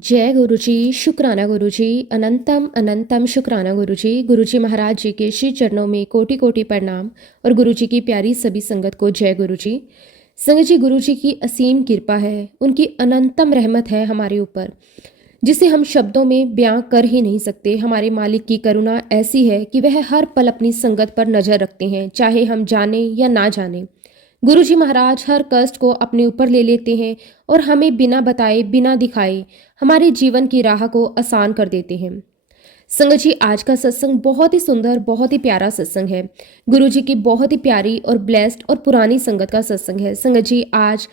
जय गुरु जी, शुक्राना गुरु जी, अनंतम अनंतम शुक्राना गुरु जी। गुरु जी महाराज जी के श्री चरणों में कोटि कोटि प्रणाम और गुरु जी की प्यारी सभी संगत को जय गुरु जी। संगत जी, गुरु जी की असीम कृपा है, उनकी अनंतम रहमत है हमारे ऊपर, जिसे हम शब्दों में बयां कर ही नहीं सकते। हमारे मालिक की करुणा ऐसी है कि वह हर पल अपनी संगत पर नजर रखते हैं, चाहे हम जाने या ना जाने। गुरु जी महाराज हर कष्ट को अपने ऊपर ले लेते हैं और हमें बिना बताए बिना दिखाए हमारे जीवन की राह को आसान कर देते हैं। संगत जी, आज का सत्संग बहुत ही सुंदर, बहुत ही प्यारा सत्संग है। गुरु जी की बहुत ही प्यारी और ब्लेस्ड और पुरानी संगत का सत्संग है। संगत जी, आज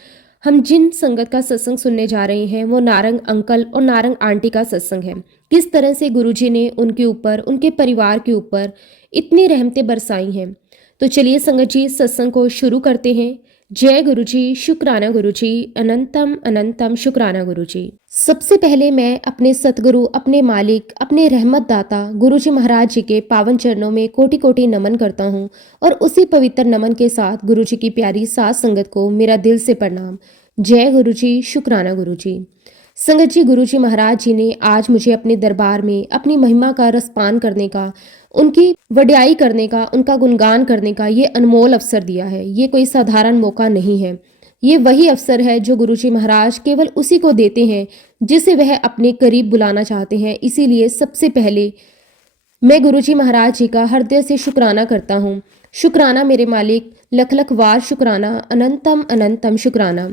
हम जिन संगत का सत्संग सुनने जा रहे हैं वो नारंग अंकल और नारंग आंटी का सत्संग है। किस तरह से गुरु जी ने उनके ऊपर, उनके परिवार के ऊपर इतनी रहमतें बरसाई हैं। तो चलिए संगत जी, सत्संग को शुरू करते हैं। जय गुरु जी, शुक्राना गुरु जी, अनंतम अनंतम शुक्राना गुरु जी। सबसे पहले मैं अपने सतगुरु, अपने मालिक, अपने रहमत दाता गुरु जी महाराज जी के पावन चरणों में कोटि कोटि नमन करता हूँ और उसी पवित्र नमन के साथ गुरु जी की प्यारी सात संगत को मेरा दिल से प्रणाम। जय गुरु जी, शुक्राना गुरु जी। संगत जी, गुरु जी महाराज जी ने आज मुझे अपने दरबार में अपनी महिमा का रसपान करने का, उनकी वड्याई करने का, उनका गुणगान करने का ये अनमोल अवसर दिया है। ये कोई साधारण मौका नहीं है। ये वही अवसर है जो गुरु जी महाराज केवल उसी को देते हैं जिसे वह अपने करीब बुलाना चाहते हैं। इसीलिए सबसे पहले मैं गुरु जी महाराज जी का हृदय से शुक्राना करता हूँ। शुक्राना मेरे मालिक, लख लख वार शुक्राना, अनंतम अनंतम शुक्राना।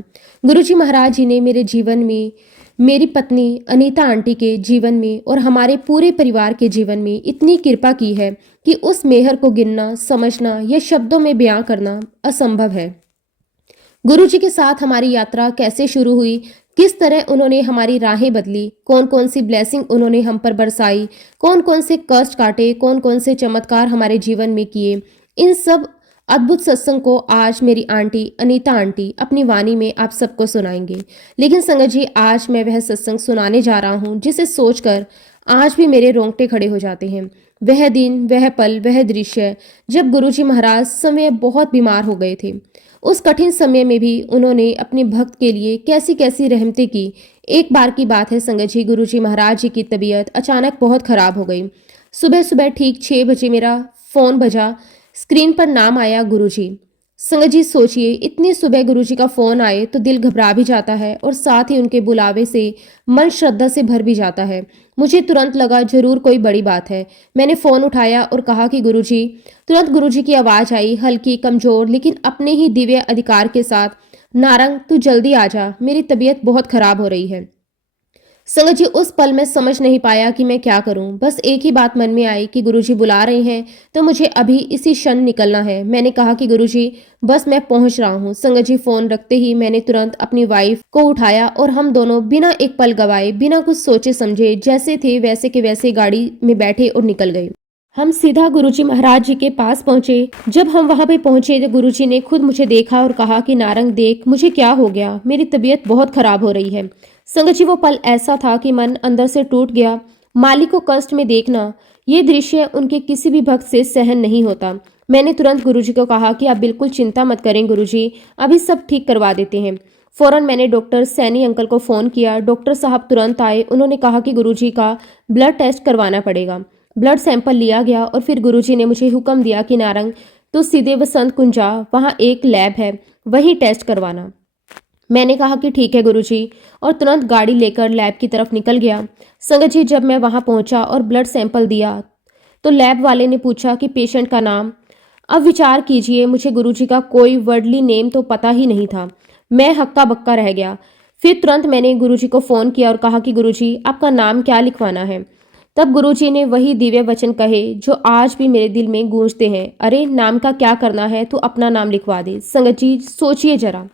गुरु जी महाराज जी ने मेरे जीवन में, मेरी पत्नी अनीता आंटी के जीवन में और हमारे पूरे परिवार के जीवन में इतनी कृपा की है कि उस मेहर को गिनना, समझना या शब्दों में बयां करना असंभव है। गुरु जी के साथ हमारी यात्रा कैसे शुरू हुई, किस तरह उन्होंने हमारी राहें बदली, कौन कौन सी ब्लेसिंग उन्होंने हम पर बरसाई, कौन कौन से कष्ट काटे, कौन कौन से चमत्कार हमारे जीवन में किए, इन सब अद्भुत सत्संग को आज मेरी आंटी अनीता आंटी अपनी वाणी में आप सबको सुनाएंगे। लेकिन संगत जी, आज मैं वह सत्संग सुनाने जा रहा हूँ जिसे सोचकर आज भी मेरे रोंगटे खड़े हो जाते हैं। वह दिन, वह पल, वह दृश्य जब गुरु जी महाराज समय बहुत बीमार हो गए थे। उस कठिन समय में भी उन्होंने अपने भक्त के लिए कैसी कैसी रहमतें की। एक बार की बात है संगत जी, गुरु जी महाराज जी की तबीयत अचानक बहुत खराब हो गई। सुबह सुबह ठीक 6 बजे मेरा फोन बजा, स्क्रीन पर नाम आया गुरु जी। संगत जी सोचिए, इतनी सुबह गुरु जी का फोन आए तो दिल घबरा भी जाता है और साथ ही उनके बुलावे से मन श्रद्धा से भर भी जाता है। मुझे तुरंत लगा जरूर कोई बड़ी बात है। मैंने फोन उठाया और कहा कि गुरु जी। तुरंत गुरु जी की आवाज आई, हल्की, कमजोर, लेकिन अपने ही दिव्य अधिकार के साथ, नारंग तू जल्दी आ जा, मेरी तबीयत बहुत खराब हो रही है। संगत जी, उस पल में समझ नहीं पाया कि मैं क्या करूं। बस एक ही बात मन में आई कि गुरुजी बुला रहे हैं तो मुझे अभी इसी क्षण निकलना है। मैंने कहा कि गुरुजी, बस मैं पहुंच रहा हूं। संगत जी, फोन रखते ही मैंने तुरंत अपनी वाइफ को उठाया और हम दोनों बिना एक पल गवाए, बिना कुछ सोचे समझे, जैसे थे वैसे के वैसे गाड़ी में बैठे और निकल गए। हम सीधा गुरुजी महाराज जी के पास पहुंचे। जब हम वहां पे पहुंचे तो गुरुजी ने खुद मुझे देखा और कहा कि नारंग देख, मुझे क्या हो गया, मेरी तबीयत बहुत खराब हो रही है। संगत जी, वो पल ऐसा था कि मन अंदर से टूट गया। मालिक को कष्ट में देखना, ये दृश्य उनके किसी भी भक्त से सहन नहीं होता। मैंने तुरंत गुरुजी को कहा कि आप बिल्कुल चिंता मत करें गुरुजी, अभी सब ठीक करवा देते हैं। फौरन मैंने डॉक्टर सैनी अंकल को फ़ोन किया। डॉक्टर साहब तुरंत आए। उन्होंने कहा कि गुरुजी का ब्लड टेस्ट करवाना पड़ेगा। ब्लड सैंपल लिया गया और फिर गुरुजी ने मुझे हुक्म दिया कि नारंग, तो सीधे वसंत कुंजा, वहाँ एक लैब है, वहीं टेस्ट करवाना। मैंने कहा कि ठीक है गुरुजी, और तुरंत गाड़ी लेकर लैब की तरफ निकल गया। संगत जी, जब मैं वहां पहुंचा और ब्लड सैंपल दिया तो लैब वाले ने पूछा कि पेशेंट का नाम। अब विचार कीजिए, मुझे गुरुजी का कोई वर्डली नेम तो पता ही नहीं था। मैं हक्का बक्का रह गया। फिर तुरंत मैंने गुरुजी को फ़ोन किया और कहा कि गुरुजी, आपका नाम क्या लिखवाना है। तब गुरुजी ने वही दिव्य वचन कहे जो आज भी मेरे दिल में गूंजते हैं, अरे नाम का क्या करना है, तू अपना नाम लिखवा दे। संगत जी, सोचिए जरा,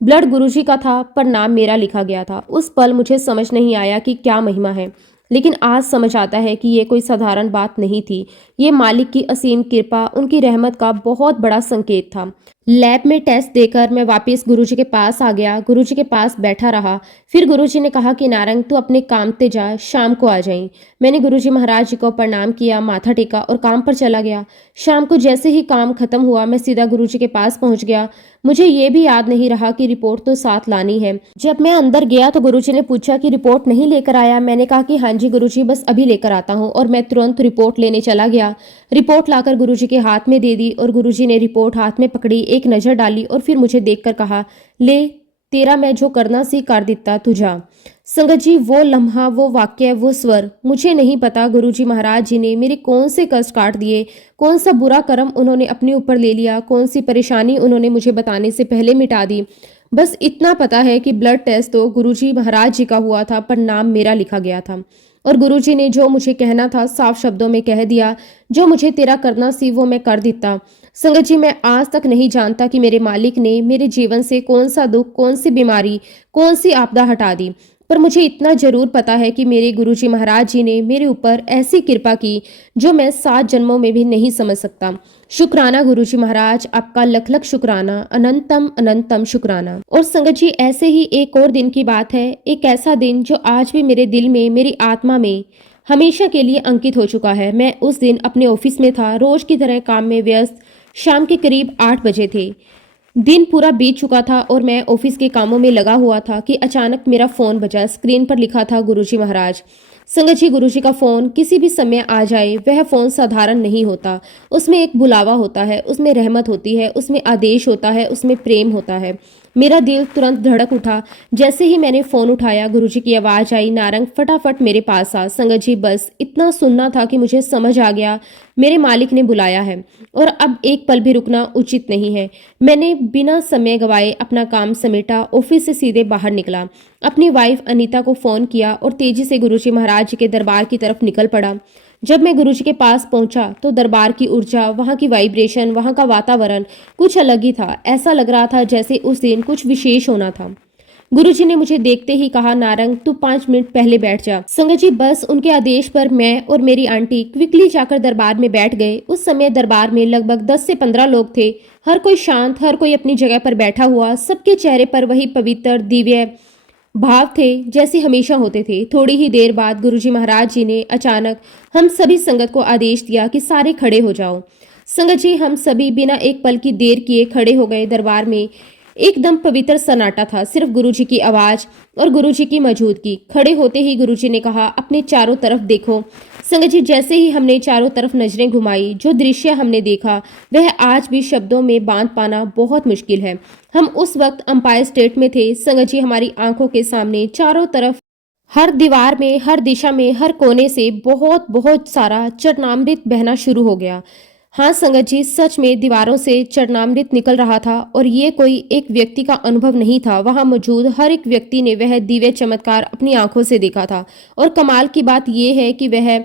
ब्लड गुरुजी का था पर नाम मेरा लिखा गया था। उस पल मुझे समझ नहीं आया कि क्या महिमा है, लेकिन आज समझ आता है कि ये कोई साधारण बात नहीं थी। ये मालिक की असीम कृपा, उनकी रहमत का बहुत बड़ा संकेत था। लैब में टेस्ट देकर मैं वापस गुरुजी के पास आ गया। गुरुजी के पास बैठा रहा। फिर गुरुजी ने कहा कि नारंग, तू अपने काम पे जा, शाम को आ जाई। मैंने गुरुजी महाराज जी को प्रणाम किया, माथा टेका और काम पर चला गया। शाम को जैसे ही काम खत्म हुआ, मैं सीधा गुरुजी के पास पहुंच गया। मुझे ये भी याद नहीं रहा कि रिपोर्ट तो साथ लानी है। जब मैं अंदर गया तो गुरुजी ने पूछा कि रिपोर्ट नहीं लेकर आया। मैंने कहा कि हाँ जी गुरुजी, बस अभी लेकर आता हूँ, और मैं तुरंत रिपोर्ट लेने चला गया। रिपोर्ट लाकर गुरुजी के हाथ में दे दी और गुरुजी ने रिपोर्ट हाथ में पकड़ी, एक नज़र डाली और फिर मुझे देखकर कहा, ले, तेरा मैं जो करना सी कर दिता, तू जा। संगत जी, वो लम्हा, वो वाक्य, वो स्वर, मुझे नहीं पता गुरुजी महाराज जी ने मेरे कौन से कष्ट काट दिए, कौन सा बुरा कर्म उन्होंने अपने ऊपर ले लिया, कौन सी परेशानी उन्होंने मुझे बताने से पहले मिटा दी। बस इतना पता है कि ब्लड टेस्ट तो गुरुजी महाराज जी का हुआ था, पर नाम मेरा लिखा गया था। और गुरुजी ने जो मुझे कहना था साफ शब्दों में कह दिया। जो मुझे तेरा करना सी वो मैं कर दिता। संगत जी, मैं आज तक नहीं जानता कि मेरे मालिक ने मेरे जीवन से कौन सा दुख, कौन सी बीमारी, कौन सी आपदा हटा दी, पर मुझे इतना जरूर पता है कि मेरे गुरुजी महाराज जी ने मेरे ऊपर ऐसी कृपा की जो मैं 7 जन्मों में भी नहीं समझ सकता। शुक्राना गुरुजी महाराज, आपका लख लख शुक्राना, अनंतम अनंतम शुक्राना। और संगत जी, ऐसे ही एक और दिन की बात है, एक ऐसा दिन जो आज भी मेरे दिल में, मेरी आत्मा में हमेशा के लिए अंकित हो चुका है। मैं उस दिन अपने ऑफिस में था, रोज की तरह काम में व्यस्त। शाम के करीब 8 बजे थे। दिन पूरा बीत चुका था और मैं ऑफिस के कामों में लगा हुआ था कि अचानक मेरा फोन बजा। स्क्रीन पर लिखा था गुरुजी महाराज। संगत जी, गुरुजी का फोन किसी भी समय आ जाए, वह फोन साधारण नहीं होता। उसमें एक बुलावा होता है, उसमें रहमत होती है, उसमें आदेश होता है, उसमें प्रेम होता है। मेरा दिल तुरंत धड़क उठा। जैसे ही मैंने फोन उठाया, गुरुजी की आवाज आई, नारंग फटाफट मेरे पास आ। संगत जी, बस इतना सुनना था कि मुझे समझ आ गया मेरे मालिक ने बुलाया है और अब एक पल भी रुकना उचित नहीं है। मैंने बिना समय गवाए अपना काम समेटा, ऑफिस से सीधे बाहर निकला। अपनी वाइफ अनीता को फोन किया और तेजी से गुरुजी महाराज जी के दरबार की तरफ निकल पड़ा। जब मैं गुरुजी के पास पहुंचा तो दरबार की ऊर्जा, वहां की वाइब्रेशन, वहां का वातावरण कुछ अलग ही था। ऐसा लग रहा था जैसे उस दिन कुछ विशेष होना था। गुरुजी ने मुझे देखते ही कहा, नारंग, तू 5 मिनट पहले बैठ जा। संगत जी, बस उनके आदेश पर मैं और मेरी आंटी क्विकली जाकर दरबार में बैठ गए। उस समय दरबार में लगभग 10 से 15 लोग थे। हर कोई शांत, हर कोई अपनी जगह पर बैठा हुआ। सबके चेहरे पर वही पवित्र दिव्य भाव थे जैसे हमेशा होते थे। थोड़ी ही देर बाद गुरुजी महाराज जी ने अचानक हम सभी संगत को आदेश दिया कि सारे खड़े हो जाओ। संगत जी, हम सभी बिना एक पल की देर किए खड़े हो गए। दरबार में एकदम पवित्र सन्नाटा था, सिर्फ गुरुजी की आवाज और गुरुजी की मौजूदगी। खड़े होते ही गुरुजी ने कहा, अपने चारों तरफ देखो। संगत जी, जैसे ही हमने चारों तरफ नजरें घुमाई, जो दृश्य हमने देखा वह आज भी शब्दों में बांध पाना बहुत मुश्किल है। हम उस वक्त अंपायर स्टेट में थे। संगत जी, हमारी आंखों के सामने चारों तरफ, हर दीवार में, हर दिशा में, हर कोने से बहुत बहुत सारा चरणामृत बहना शुरू हो गया। हाँ संगत जी, सच में दीवारों से चरणामृत निकल रहा था और ये कोई एक व्यक्ति का अनुभव नहीं था। वहां मौजूद हर एक व्यक्ति ने वह दिव्य चमत्कार अपनी आंखों से देखा था। और कमाल की बात यह है कि वह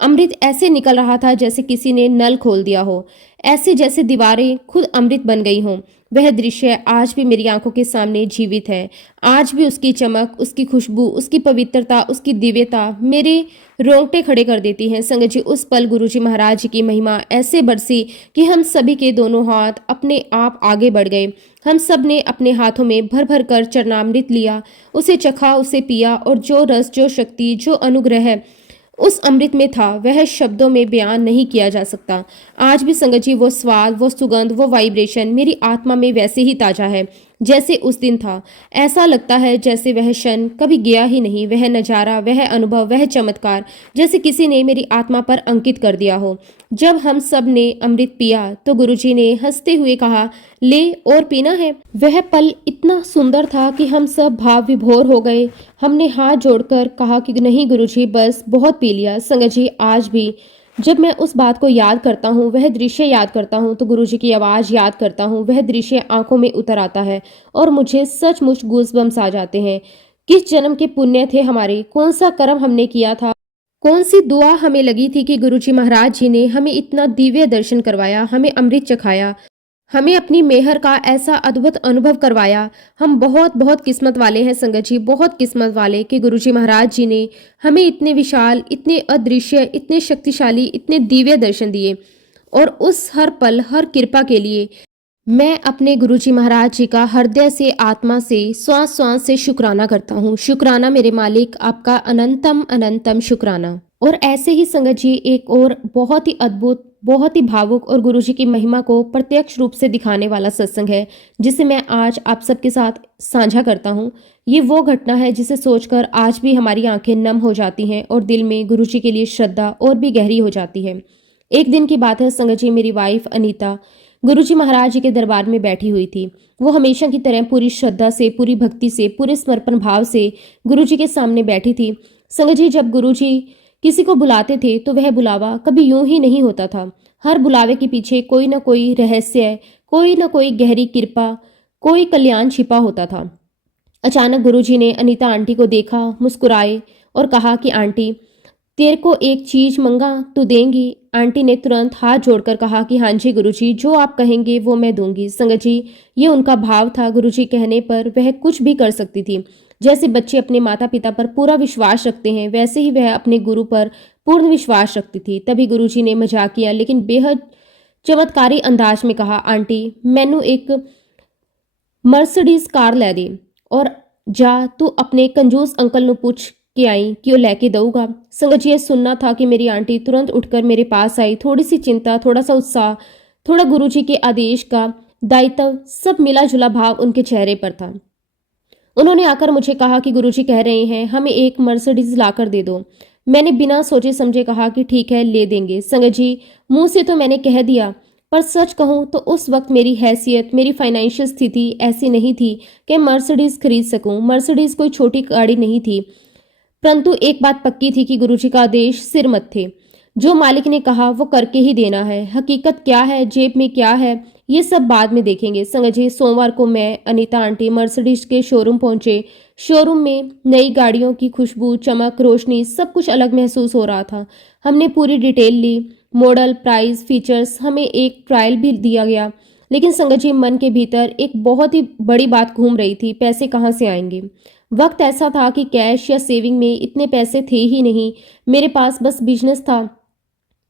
अमृत ऐसे निकल रहा था जैसे किसी ने नल खोल दिया हो, ऐसे जैसे दीवारें खुद अमृत बन गई हों। वह दृश्य आज भी मेरी आंखों के सामने जीवित है। आज भी उसकी चमक, उसकी खुशबू, उसकी पवित्रता, उसकी दिव्यता मेरे रोंगटे खड़े कर देती हैं। संगत जी, उस पल गुरुजी महाराज जी की महिमा ऐसे बरसी कि हम सभी के दोनों हाथ अपने आप आगे बढ़ गए। हम सब ने अपने हाथों में भर भर कर चरणामृत लिया, उसे चखा, उसे पिया और जो रस, जो शक्ति, जो अनुग्रह उस अमृत में था वह शब्दों में बयान नहीं किया जा सकता। आज भी संगत जी, वो स्वाद, वो सुगंध, वो वाइब्रेशन मेरी आत्मा में वैसे ही ताजा है जैसे उस दिन था। ऐसा लगता है जैसे वह क्षण कभी गया ही नहीं। वह नजारा, वह अनुभव, वह चमत्कार जैसे किसी ने मेरी आत्मा पर अंकित कर दिया हो। जब हम सब ने अमृत पिया तो गुरुजी ने हंसते हुए कहा, ले और पीना है। वह पल इतना सुंदर था कि हम सब भाव विभोर हो गए। हमने हाथ जोड़कर कहा कि नहीं गुरुजी, बस बहुत पी लिया। संगत जी, आज भी जब मैं उस बात को याद करता हूँ, वह दृश्य याद करता हूँ, तो गुरुजी की आवाज़ याद करता हूँ, वह दृश्य आंखों में उतर आता है और मुझे सचमुच गूज़बम्स आ जाते हैं। किस जन्म के पुण्य थे हमारे, कौन सा कर्म हमने किया था, कौन सी दुआ हमें लगी थी कि गुरुजी महाराज जी ने हमें इतना दिव्य दर्शन करवाया, हमें अमृत चखाया, हमें अपनी मेहर का ऐसा अद्भुत अनुभव करवाया। हम बहुत बहुत किस्मत वाले हैं संगत जी, बहुत किस्मत वाले कि गुरुजी महाराज जी ने हमें इतने विशाल, इतने अदृश्य, इतने शक्तिशाली, इतने दिव्य दर्शन दिए। और उस हर पल, हर कृपा के लिए मैं अपने गुरुजी महाराज जी का हृदय से, आत्मा से, श्वास श्वास से शुक्राना करता हूँ। शुक्राना मेरे मालिक, आपका अनंतम अनंतम शुक्राना। और ऐसे ही संगत जी एक और बहुत ही अद्भुत, बहुत ही भावुक और गुरुजी की महिमा को प्रत्यक्ष रूप से दिखाने वाला सत्संग है, जिसे मैं आज आप सबके साथ साझा करता हूँ। ये वो घटना है जिसे सोचकर आज भी हमारी आंखें नम हो जाती हैं और दिल में गुरुजी के लिए श्रद्धा और भी गहरी हो जाती है। एक दिन की बात है संगत जी, मेरी वाइफ अनीता गुरुजी महाराज जी के दरबार में बैठी हुई थी। वो हमेशा की तरह पूरी श्रद्धा से, पूरी भक्ति से, पूरे समर्पण भाव से गुरुजी के सामने बैठी थी। संगत जी, जब गुरुजी किसी को बुलाते थे तो वह बुलावा कभी यूं ही नहीं होता था। हर बुलावे के पीछे कोई ना कोई रहस्य, कोई ना कोई गहरी कृपा, कोई कल्याण छिपा होता था। अचानक गुरुजी ने अनीता आंटी को देखा, मुस्कुराए और कहा कि आंटी, तेरे को एक चीज मंगा तो देंगी? आंटी ने तुरंत हाथ जोड़कर कहा कि हाँ जी गुरुजी, जो आप कहेंगे वो मैं दूंगी। संगत जी, ये उनका भाव था। गुरुजी कहने पर वह कुछ भी कर सकती थी। जैसे बच्चे अपने माता पिता पर पूरा विश्वास रखते हैं, वैसे ही वह अपने गुरु पर पूर्ण विश्वास रखती थी। तभी गुरुजी ने मजाकिया लेकिन बेहद चमत्कारी अंदाज में कहा, आंटी मैनू एक मर्सिडीज कार लै दे और जा तू अपने कंजूस अंकल नु पूछ के आई कि वो लैके दऊगा। संगत जी, ये सुनना था कि मेरी आंटी तुरंत उठकर मेरे पास आई। थोड़ी सी चिंता, थोड़ा सा उत्साह, थोड़ा गुरुजी के आदेश का दायित्व, सब मिला जुला भाव उनके चेहरे पर था। उन्होंने आकर मुझे कहा कि गुरुजी कह रहे हैं हमें एक मर्सिडीज लाकर दे दो। मैंने बिना सोचे समझे कहा कि ठीक है, ले देंगे। संगत जी, मुंह से तो मैंने कह दिया, पर सच कहूं तो उस वक्त मेरी हैसियत, मेरी फाइनेंशियल स्थिति ऐसी नहीं थी कि मर्सिडीज खरीद सकूं। मर्सिडीज कोई छोटी गाड़ी नहीं थी, परंतु एक बात पक्की थी कि गुरुजी का आदेश सिर मत थे। जो मालिक ने कहा वो करके ही देना है। हकीकत क्या है, जेब में क्या है, ये सब बाद में देखेंगे। संगत जी, सोमवार को मैं, अनीता आंटी मर्सिडीज के शोरूम पहुंचे। शोरूम में नई गाड़ियों की खुशबू, चमक, रोशनी, सब कुछ अलग महसूस हो रहा था। हमने पूरी डिटेल ली, मॉडल, प्राइस, फीचर्स, हमें एक ट्रायल भी दिया गया। लेकिन संगत जी, मन के भीतर एक बहुत ही बड़ी बात घूम रही थी, पैसे कहाँ से आएंगे। वक्त ऐसा था कि कैश या सेविंग में इतने पैसे थे ही नहीं। मेरे पास बस बिजनेस था।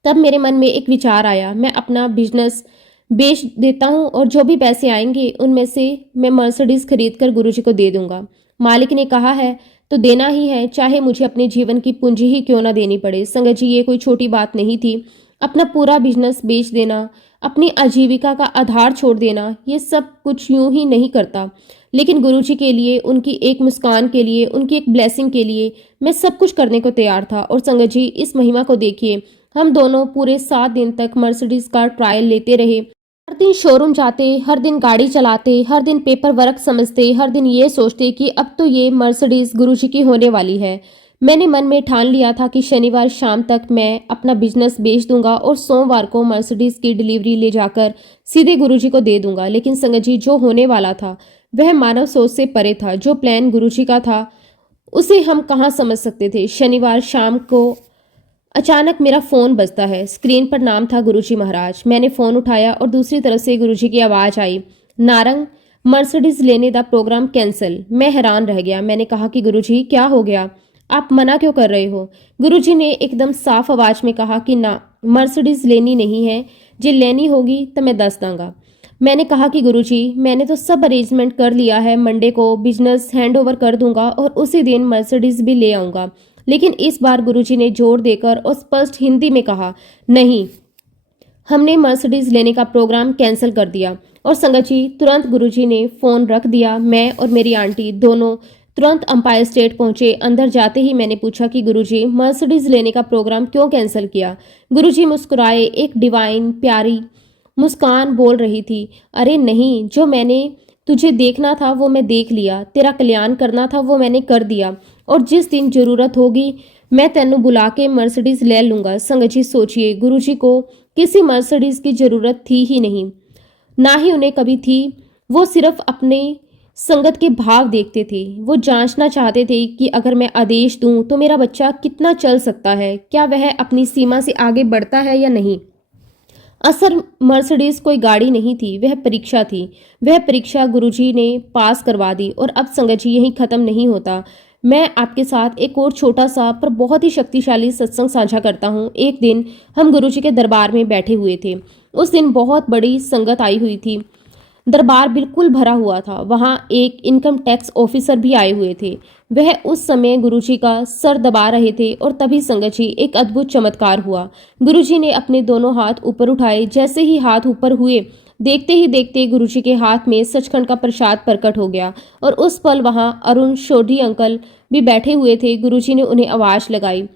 तब मेरे मन में एक विचार आया, मैं अपना बिजनेस बेच देता हूँ और जो भी पैसे आएंगे उनमें से मैं मर्सिडीज खरीद कर गुरुजी को दे दूंगा। मालिक ने कहा है तो देना ही है, चाहे मुझे अपने जीवन की पूंजी ही क्यों ना देनी पड़े। संगत जी, ये कोई छोटी बात नहीं थी। अपना पूरा बिजनेस बेच देना, अपनी आजीविका का आधार छोड़ देना, ये सब कुछ यूं ही नहीं करता। लेकिन गुरुजी के लिए, उनकी एक मुस्कान के लिए, उनकी एक ब्लेसिंग के लिए मैं सब कुछ करने को तैयार था। और संगत जी, इस महिमा को देखिए, हम दोनों पूरे 7 दिन तक मर्सिडीज का ट्रायल लेते रहे। हर दिन शोरूम जाते, हर दिन गाड़ी चलाते, हर दिन पेपर वर्क समझते, हर दिन ये सोचते कि अब तो ये मर्सिडीज गुरुजी की होने वाली है। मैंने मन में ठान लिया था कि शनिवार शाम तक मैं अपना बिजनेस बेच दूंगा और सोमवार को मर्सिडीज की डिलीवरी ले जाकर सीधे गुरुजी को दे दूंगा। लेकिन संगत जी, जो होने वाला था वह मानव सोच से परे था। जो प्लान गुरुजी का था उसे हम कहाँ समझ सकते थे। शनिवार शाम को अचानक मेरा फोन बजता है। स्क्रीन पर नाम था गुरुजी महाराज। मैंने फोन उठाया और दूसरी तरफ से गुरुजी की आवाज आई, नारंग, मर्सिडीज लेने दा प्रोग्राम कैंसिल। मैं हैरान रह गया। मैंने कहा कि गुरुजी क्या हो गया, आप मना क्यों कर रहे हो? गुरुजी ने एकदम साफ आवाज में कहा कि ना, मर्सिडीज लेनी नहीं है, जे लेनी होगी तो मैं दस दूंगा। मैंने कहा कि गुरुजी, मैंने तो सब अरेंजमेंट कर लिया है, मंडे को बिजनेस हैंड ओवर कर दूंगा और उसी दिन मर्सिडीज भी ले आऊंगा। लेकिन इस बार गुरुजी ने जोर देकर और स्पष्ट हिंदी में कहा, नहीं, हमने मर्सिडीज लेने का प्रोग्राम कैंसिल कर दिया। और संगत जी, तुरंत गुरुजी ने फोन रख दिया। मैं और मेरी आंटी दोनों तुरंत अंपायर स्टेट पहुंचे। अंदर जाते ही मैंने पूछा कि गुरुजी, मर्सिडीज लेने का प्रोग्राम क्यों कैंसिल किया? गुरुजी मुस्कुराए, एक डिवाइन प्यारी मुस्कान बोल रही थी, अरे नहीं, जो मैंने तुझे देखना था वो मैं देख लिया, तेरा कल्याण करना था वो मैंने कर दिया, और जिस दिन जरूरत होगी मैं तेनू बुला के मर्सिडीज ले लूंगा। संगत जी, सोचिए, गुरुजी को किसी मर्सिडीज की जरूरत थी ही नहीं, ना ही उन्हें कभी थी। वो सिर्फ अपने संगत के भाव देखते थे। वो जांचना चाहते थे कि अगर मैं आदेश दूं तो मेरा बच्चा कितना चल सकता है, क्या वह अपनी सीमा से आगे बढ़ता है या नहीं। असल मर्सिडीज कोई गाड़ी नहीं थी, वह परीक्षा थी। वह परीक्षा गुरुजी ने पास करवा दी। और अब संगत जी, यहीं खत्म नहीं होता। मैं आपके साथ एक और छोटा सा पर बहुत ही शक्तिशाली सत्संग साझा करता हूँ। एक दिन हम गुरुजी के दरबार में बैठे हुए थे। उस दिन बहुत बड़ी संगत आई हुई थी। दरबार बिल्कुल भरा हुआ था। वहां एक इनकम टैक्स ऑफिसर भी आए हुए थे। वह उस समय गुरुजी का सर दबा रहे थे और तभी संगत जी एक अद्भुत चमत्कार हुआ। गुरुजी ने अपने दोनों हाथ ऊपर उठाए। जैसे ही हाथ ऊपर हुए, देखते ही देखते गुरुजी के हाथ में सचखंड का प्रसाद प्रकट हो गया और उस पल वहां अरुण सोढ़ी अंकल भी बैठे हुए थे। गुरुजी ने उन्हें आवाज लगाई,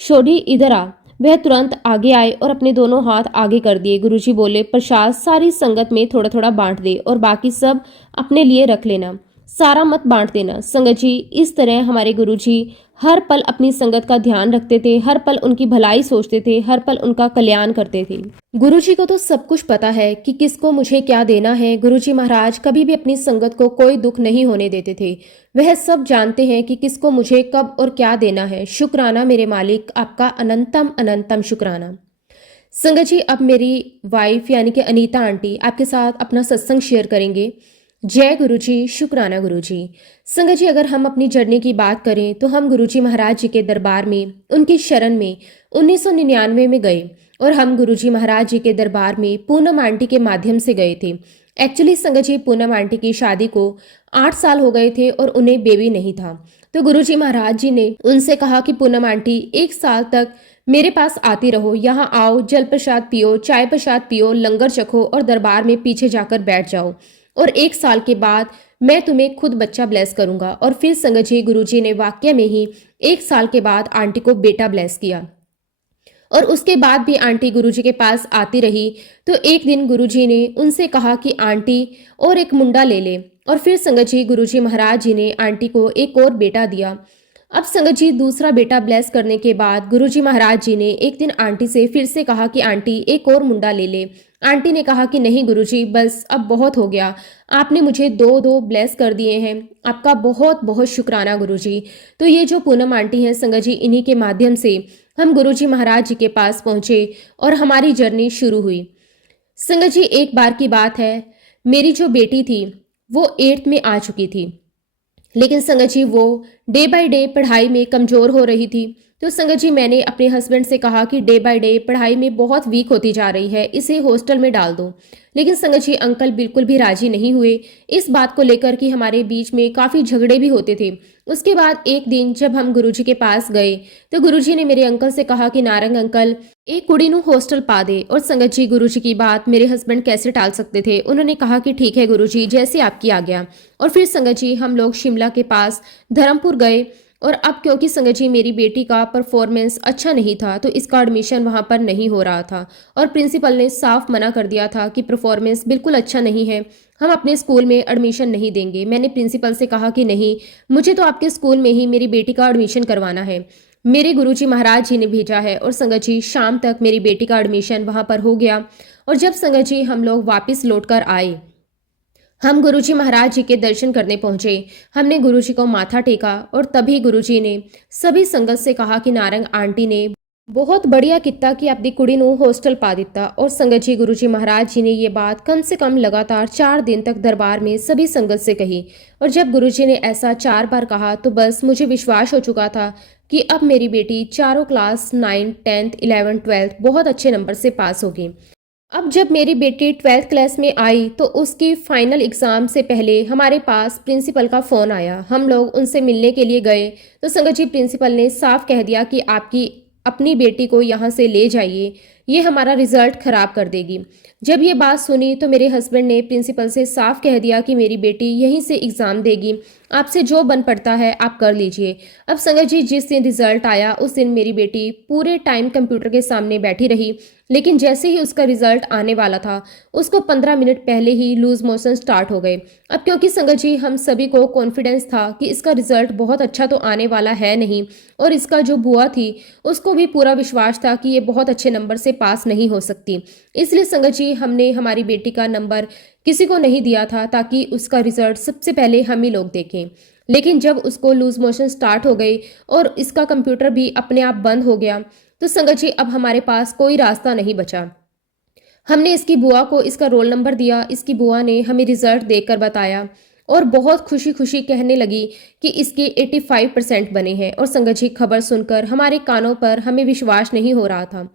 सोढ़ी इधर आ। वह तुरंत आगे आए और अपने दोनों हाथ आगे कर दिए। गुरुजी बोले, प्रसाद सारी संगत में थोड़ा थोड़ा बांट दे और बाकी सब अपने लिए रख लेना, सारा मत बांट देना। संगत जी, इस तरह हमारे गुरुजी हर पल अपनी संगत का ध्यान रखते थे, हर पल उनकी भलाई सोचते थे, हर पल उनका कल्याण करते थे। गुरुजी को तो सब कुछ पता है कि किसको मुझे क्या देना है। गुरुजी महाराज कभी भी अपनी संगत को कोई दुख नहीं होने देते थे। वह सब जानते हैं कि किसको मुझे कब और क्या देना है। शुक्राना मेरे मालिक, आपका अनंतम अनंतम शुक्राना। संगत जी, अब मेरी वाइफ यानी कि अनीता आंटी आपके साथ अपना सत्संग शेयर करेंगे। जय गुरुजी, शुक्राना गुरुजी। संगत जी, अगर हम अपनी जर्नी की बात करें तो हम गुरुजी महाराज जी के दरबार में, उनकी शरण में 1999 में गए और हम गुरुजी महाराज जी के दरबार में पूनम आंटी के माध्यम से गए थे। एक्चुअली संगत जी, पूनम आंटी की शादी को 8 साल हो गए थे और उन्हें बेबी नहीं था। तो गुरुजी महाराज जी ने उनसे कहा कि पूनम आंटी 1 साल तक मेरे पास आती रहो, यहाँ आओ, जल प्रसाद पियो, चाय प्रसाद पियो, लंगर चखो और दरबार में पीछे जाकर बैठ जाओ और 1 साल के बाद मैं तुम्हें खुद बच्चा ब्लेस करूंगा। और फिर संगत जी, गुरुजी ने वाकई में ही 1 साल के बाद आंटी को बेटा ब्लेस किया और उसके बाद भी आंटी गुरुजी के पास आती रही। तो एक दिन गुरुजी ने उनसे कहा कि आंटी और एक मुंडा ले ले और फिर संगत जी, गुरुजी महाराज जी ने आंटी को एक और बेटा दिया। अब संगत जी, दूसरा बेटा ब्लेस करने के बाद गुरुजी महाराज जी ने एक दिन आंटी से फिर से कहा कि आंटी एक और मुंडा ले ले। आंटी ने कहा कि नहीं गुरुजी, बस अब बहुत हो गया, आपने मुझे 2 ब्लेस कर दिए हैं, आपका बहुत बहुत शुक्राना गुरुजी। तो ये जो पूनम आंटी हैं संगत जी, इन्हीं के माध्यम से हम गुरुजी महाराज जी के पास पहुंचे और हमारी जर्नी शुरू हुई। संगत जी, एक बार की बात है, मेरी जो बेटी थी वो 8th में आ चुकी थी, लेकिन संगत जी वो डे बाय डे पढ़ाई में कमज़ोर हो रही थी। तो संगत जी, मैंने अपने हस्बैंड से कहा कि डे बाय डे पढ़ाई में बहुत वीक होती जा रही है, इसे हॉस्टल में डाल दो। लेकिन संगत जी, अंकल बिल्कुल भी राजी नहीं हुए इस बात को लेकर कि हमारे बीच में काफ़ी झगड़े भी होते थे। उसके बाद एक दिन जब हम गुरुजी के पास गए तो गुरुजी ने मेरे अंकल से कहा कि नारंग अंकल, एक कुड़ी नू हॉस्टल पा दे। और संगत जी, गुरुजी की बात मेरे हस्बैंड कैसे टाल सकते थे। उन्होंने कहा कि ठीक है गुरुजी, जैसे आपकी आज्ञा। और फिर संगत जी, हम लोग शिमला के पास धर्मपुर गए और अब क्योंकि संगत जी मेरी बेटी का परफॉर्मेंस अच्छा नहीं था तो इसका एडमिशन वहाँ पर नहीं हो रहा था और प्रिंसिपल ने साफ मना कर दिया था कि परफॉर्मेंस बिल्कुल अच्छा नहीं है, हम अपने स्कूल में एडमिशन नहीं देंगे। मैंने प्रिंसिपल से कहा कि नहीं, मुझे तो आपके स्कूल में ही मेरी बेटी का एडमिशन करवाना है। मेरे गुरुजी महाराज जी ने भेजा है और संगत जी, शाम तक मेरी बेटी का एडमिशन वहाँ पर हो गया। और जब संगत जी हम लोग वापस लौट कर आए, हम गुरुजी महाराज जी के दर्शन करने पहुंचे। हमने गुरुजी को माथा टेका और तभी गुरुजी ने सभी संगत से कहा कि नारंग आंटी ने बहुत बढ़िया किया कि आपकी कुड़ी नू हॉस्टल पा दिता। और संगत जी, गुरुजी महाराज जी ने ये बात कम से कम लगातार 4 दिन तक दरबार में सभी संगत से कही। और जब गुरुजी ने ऐसा 4 बार कहा तो बस मुझे विश्वास हो चुका था कि अब मेरी बेटी चारों क्लास 9, 10th, 11th, 12th बहुत अच्छे नंबर से पास होगी। अब जब मेरी बेटी 12th क्लास में आई तो उसकी फाइनल एग्ज़ाम से पहले हमारे पास प्रिंसिपल का फ़ोन आया। हम लोग उनसे मिलने के लिए गए तो संगत जी, प्रिंसिपल ने साफ कह दिया कि आपकी अपनी बेटी को यहाँ से ले जाइए, ये हमारा रिजल्ट ख़राब कर देगी। जब ये बात सुनी तो मेरे हस्बैंड ने प्रिंसिपल से साफ कह दिया कि मेरी बेटी यहीं से एग्ज़ाम देगी, आपसे जो बन पड़ता है आप कर लीजिए। अब संगत जी, जिस दिन रिजल्ट आया उस दिन मेरी बेटी पूरे टाइम कंप्यूटर के सामने बैठी रही, लेकिन जैसे ही उसका रिजल्ट आने वाला था उसको 15 मिनट पहले ही लूज मोशन स्टार्ट हो गए। अब क्योंकि संगत जी हम सभी को कॉन्फिडेंस था कि इसका रिजल्ट बहुत अच्छा तो आने वाला है नहीं, और इसका जो बुआ थी उसको भी पूरा विश्वास था कि ये बहुत अच्छे नंबर से पास नहीं हो सकती। इसलिए संगत जी हमने हमारी बेटी का नंबर किसी को नहीं दिया था ताकि उसका रिजल्ट सबसे पहले हम ही लोग देखें। लेकिन जब उसको लूज मोशन स्टार्ट हो गई और इसका कंप्यूटर भी अपने आप बंद हो गया तो संगत जी अब हमारे पास कोई रास्ता नहीं बचा। हमने इसकी बुआ को इसका रोल नंबर दिया। इसकी बुआ ने हमें रिजल्ट देखकर बताया और बहुत खुशी खुशी कहने लगी कि इसके 85% बने हैं। और संगत जी खबर सुनकर हमारे कानों पर हमें विश्वास नहीं हो रहा था।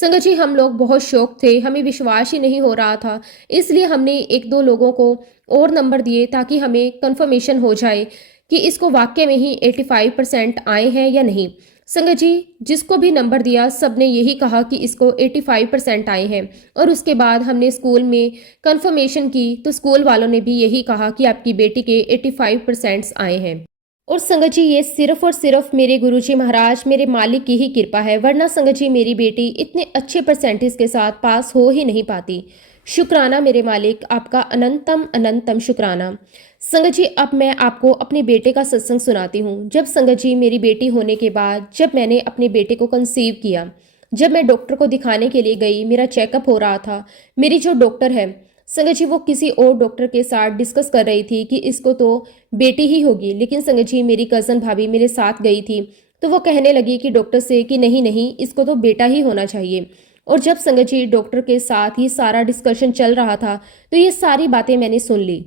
संगत जी, हम लोग बहुत शौक थे, हमें विश्वास ही नहीं हो रहा था। इसलिए हमने 1-2 लोगों को और नंबर दिए ताकि हमें कन्फर्मेशन हो जाए कि इसको वाक़ई में ही 85% आए हैं या नहीं। संगत जी, जिसको भी नंबर दिया सबने यही कहा कि इसको 85% आए हैं और उसके बाद हमने स्कूल में कन्फर्मेशन की तो स्कूल वालों ने भी यही कहा कि आपकी बेटी के 85% आए हैं। और संगत जी, ये सिर्फ और सिर्फ मेरे गुरुजी महाराज, मेरे मालिक की ही कृपा है, वरना संगत जी मेरी बेटी इतने अच्छे परसेंटेज के साथ पास हो ही नहीं पाती। शुक्राना मेरे मालिक, आपका अनंतम अनंतम शुक्राना। संगत जी, अब मैं आपको अपने बेटे का सत्संग सुनाती हूँ। जब संगत जी मेरी बेटी होने के बाद, जब मैंने अपने बेटे को कंसीव किया, जब मैं डॉक्टर को दिखाने के लिए गई, मेरा चेकअप हो रहा था, मेरी जो डॉक्टर है संगत जी, वो किसी और डॉक्टर के साथ डिस्कस कर रही थी कि इसको तो बेटी ही होगी, लेकिन संगत जी मेरी कज़न भाभी मेरे साथ गई थी, तो वो कहने लगी कि डॉक्टर से कि नहीं नहीं, इसको तो बेटा ही होना चाहिए। और जब संगत जी डॉक्टर के साथ ये सारा डिस्कशन चल रहा था, तो ये सारी बातें मैंने सुन ली।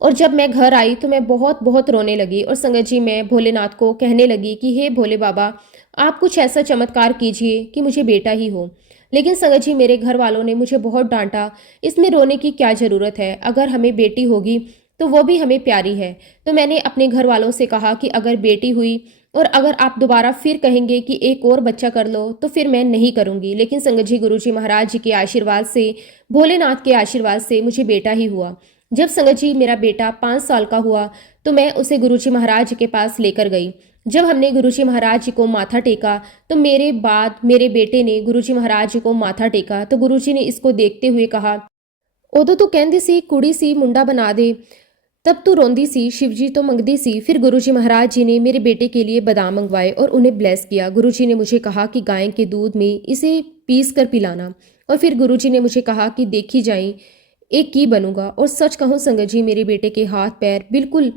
और जब मैं घर आई तो मैं बहुत बहुत रोने लगी और संगत जी मैं भोलेनाथ को कहने लगी कि हे भोले बाबा, आप कुछ ऐसा चमत्कार कीजिए कि मुझे बेटा ही हो। लेकिन संगत जी मेरे घर वालों ने मुझे बहुत डांटा, इसमें रोने की क्या ज़रूरत है, अगर हमें बेटी होगी तो वो भी हमें प्यारी है। तो मैंने अपने घर वालों से कहा कि अगर बेटी हुई और अगर आप दोबारा फिर कहेंगे कि एक और बच्चा कर लो तो फिर मैं नहीं करूँगी। लेकिन संगत जी गुरुजी महाराज जी के आशीर्वाद से, भोलेनाथ के आशीर्वाद से मुझे बेटा ही हुआ। जब संगत जी मेरा बेटा 5 साल का हुआ तो मैं उसे गुरुजी महाराज जी के पास लेकर गई। जब हमने गुरुजी महाराज जी को माथा टेका तो मेरे बाद मेरे बेटे ने गुरुजी महाराज जी को माथा टेका तो गुरुजी ने इसको देखते हुए कहा, उदों तो कहंदी सी कुड़ी सी मुंडा बना दे, तब तू रोंदी सी, शिवजी तो मंगदी सी। फिर गुरुजी महाराज जी ने मेरे बेटे के लिए बादाम मंगवाए और उन्हें ब्लेस किया। गुरुजी ने मुझे कहा कि गाय के दूध में इसे पीस कर पिलाना। और फिर गुरुजी ने मुझे कहा कि देखी जाए एक की बनूंगा। और सच कहूँ संगत जी, मेरे बेटे के हाथ पैर बिल्कुल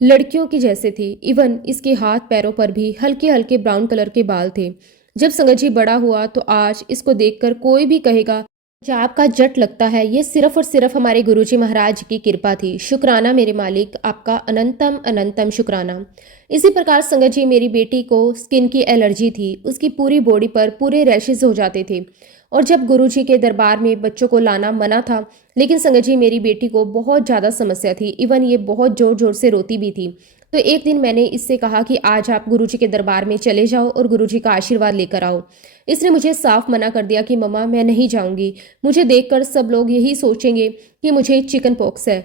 लड़कियों के जैसे थे। इवन इसके हाथ पैरों पर भी हल्के हल्के ब्राउन कलर के बाल थे। जब संगत जी बड़ा हुआ तो आज इसको देखकर कोई भी कहेगा जो आपका जट लगता है, ये सिर्फ और सिर्फ हमारे गुरुजी महाराज की कृपा थी। शुक्राना मेरे मालिक, आपका अनंतम अनंतम शुक्राना। इसी प्रकार संगत जी मेरी बेटी को स्किन की एलर्जी थी, उसकी पूरी बॉडी पर पूरे रैशेज हो जाते थे। और जब गुरुजी के दरबार में बच्चों को लाना मना था, लेकिन संगत जी मेरी बेटी को बहुत ज़्यादा समस्या थी। इवन ये बहुत ज़ोर ज़ोर से रोती भी थी। तो एक दिन मैंने इससे कहा कि आज आप गुरुजी के दरबार में चले जाओ और गुरुजी का आशीर्वाद लेकर आओ। इसने मुझे साफ मना कर दिया कि मम्मा मैं नहीं जाऊंगी, मुझे देखकर सब लोग यही सोचेंगे कि मुझे चिकन पॉक्स है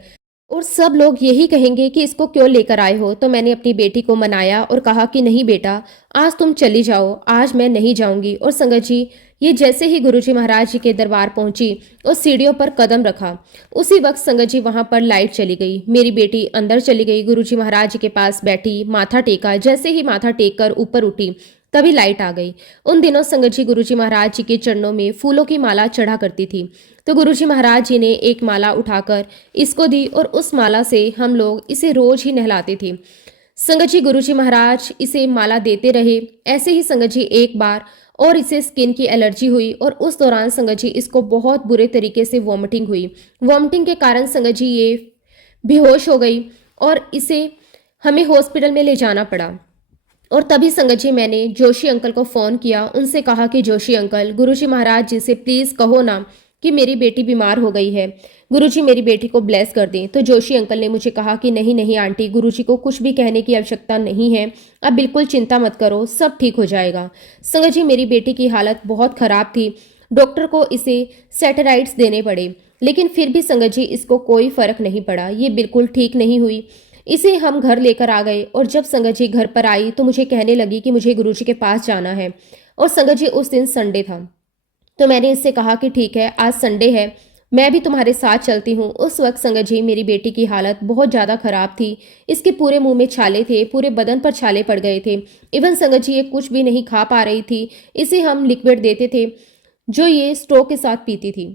और सब लोग यही कहेंगे कि इसको क्यों लेकर आए हो। तो मैंने अपनी बेटी को मनाया और कहा कि नहीं बेटा, आज तुम चली जाओ, आज मैं नहीं जाऊंगी। और संगत जी ये जैसे ही गुरुजी महाराज जी के दरबार पहुंची और सीढ़ियों पर कदम रखा, उसी वक्त संगत जी वहां पर लाइट चली गई। मेरी बेटी अंदर चली गई, गुरुजी महाराज जी के पास बैठी, माथा टेका। जैसे ही माथा टेक कर ऊपर उठी तभी लाइट आ गई। उन दिनों संगत जी गुरुजी महाराज जी के चरणों में फूलों की माला चढ़ा करती थी। तो गुरुजी महाराज जी ने एक माला उठाकर इसको दी और उस माला से हम लोग इसे रोज ही नहलाते थे। संगत जी गुरुजी महाराज इसे माला देते रहे। ऐसे ही संगत जी एक बार और इसे स्किन की एलर्जी हुई और उस दौरान संगत जी इसको बहुत बुरे तरीके से वॉमिटिंग हुई। वॉमिटिंग के कारण संगत जी ये बेहोश हो गई और इसे हमें हॉस्पिटल में ले जाना पड़ा। और तभी संगत जी मैंने जोशी अंकल को फ़ोन किया, उनसे कहा कि जोशी अंकल, गुरुजी महाराज जी से प्लीज़ कहो ना कि मेरी बेटी बीमार हो गई है, गुरुजी मेरी बेटी को ब्लेस कर दें। तो जोशी अंकल ने मुझे कहा कि नहीं नहीं आंटी, गुरुजी को कुछ भी कहने की आवश्यकता नहीं है, अब बिल्कुल चिंता मत करो, सब ठीक हो जाएगा। संगत जी मेरी बेटी की हालत बहुत ख़राब थी, डॉक्टर को इसे सेटेराइड्स देने पड़े, लेकिन फिर भी संगत जी इसको कोई फ़र्क नहीं पड़ा, ये बिल्कुल ठीक नहीं हुई। इसे हम घर लेकर आ गए और जब संगत जी घर पर आई तो मुझे कहने लगी कि मुझे गुरुजी के पास जाना है। और संगत जी उस दिन संडे था, तो मैंने इससे कहा कि ठीक है, आज संडे है, मैं भी तुम्हारे साथ चलती हूँ। उस वक्त संगत जी मेरी बेटी की हालत बहुत ज़्यादा ख़राब थी। इसके पूरे मुंह में छाले थे, पूरे बदन पर छाले पड़ गए थे। इवन संगत जी ये कुछ भी नहीं खा पा रही थी। इसे हम लिक्विड देते थे जो ये स्ट्रो के साथ पीती थी।